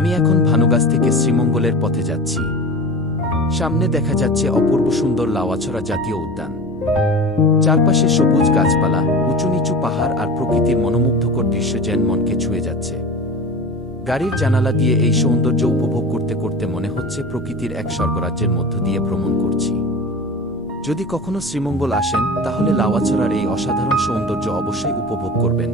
আমি এখন ভানুগাছ থেকে শ্রীমঙ্গলের পথে যাচ্ছি। সামনে দেখা যাচ্ছে অপূর্ব সুন্দর লাউয়াছড়া জাতীয় উদ্যান। চারপাশে সবুজ গাছপালা, উঁচু নিচু পাহাড় আর প্রকৃতির মনোমুগ্ধকর দৃশ্য যেন মনকে ছুঁয়ে যাচ্ছে। গাড়ির জানালা দিয়ে এই সৌন্দর্য উপভোগ করতে করতে মনে হচ্ছে প্রকৃতির এক স্বর্গরাজ্যের মধ্য দিয়ে ভ্রমণ করছি। যদি কখনো শ্রীমঙ্গল আসেন তাহলে লাউয়াছড়ার এই অসাধারণ সৌন্দর্য অবশ্যই উপভোগ করবেন।